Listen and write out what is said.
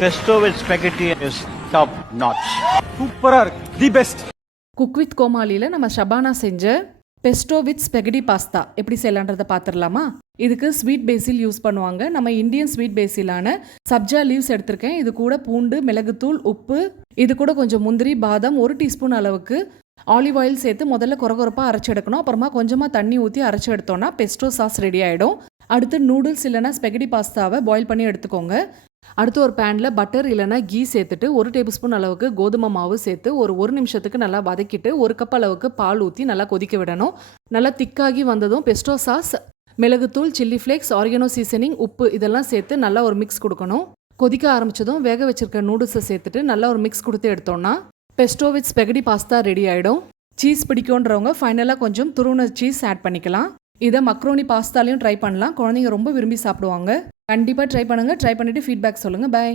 Pesto with spaghetti is top notch. சூப்பரா இருக்கு, the best. Cook with கோமாளியில் நம்ம ஷபானா செஞ்ச பெஸ்டோ வித் ஸ்பெகடி பாஸ்தா எப்படி செய்யலான்றதை பார்த்துடலாமா? இதுக்கு ஸ்வீட் பேசில் யூஸ் பண்ணுவாங்க. நம்ம இந்தியன் ஸ்வீட் பேசிலான சப்ஜா லீவ்ஸ் எடுத்திருக்கேன். இது கூட பூண்டு, மிளகுத்தூள், உப்பு, இது கூட கொஞ்சம் முந்திரி, பாதாம், 1 டீஸ்பூன் அளவுக்கு ஆலிவ் ஆயில் சேர்த்து முதல்ல கொரகொரப்பாக அரைச்சி எடுக்கணும். அப்புறமா கொஞ்சமாக தண்ணி ஊற்றி அரைச்சி எடுத்தோன்னா பெஸ்டோ சாஸ் ரெடி ஆகிடும். அடுத்து நூடுல்ஸ் இல்லைனா ஸ்பெகடி பாஸ்தாவை பாயில் பண்ணி எடுத்துக்கோங்க. அடுத்து ஒரு பேனில் பட்டர் இல்லைனா கீ சேர்த்துட்டு 1 டேபிள் ஸ்பூன் அளவுக்கு கோதுமை மாவு சேர்த்து ஒரு நிமிஷத்துக்கு நல்லா வதக்கிட்டு 1 கப் அளவுக்கு பால் ஊற்றி நல்லா கொதிக்க விடணும். நல்லா திக்காகி வந்ததும் பெஸ்டோ சாஸ், மிளகுத்தூள், சில்லி ஃப்ளேக்ஸ், ஆரிகனோ சீசனிங், உப்பு இதெல்லாம் சேர்த்து நல்லா ஒரு மிக்ஸ் கொடுக்கணும். கொதிக்க ஆரம்பித்ததும் வேக வச்சிருக்க நூடுல்ஸை சேர்த்துட்டு நல்லா ஒரு மிக்ஸ் கொடுத்து எடுத்தோன்னா பெஸ்டோ வித் ஸ்பெகடி பாஸ்தா ரெடி ஆகிடும். சீஸ் பிடிக்குன்றவங்க ஃபைனலாக கொஞ்சம் துருவன சீஸ் ஆட் பண்ணிக்கலாம். இதை மக்ரோனி பாஸ்தாலையும் ட்ரை பண்ணலாம். குழந்தைங்க ரொம்ப விரும்பி சாப்பிடுவாங்க. கண்டிப்பாக ட்ரை பண்ணுங்கள். ட்ரை பண்ணிவிட்டு ஃபீட்பேக் சொல்லுங்கள். பை.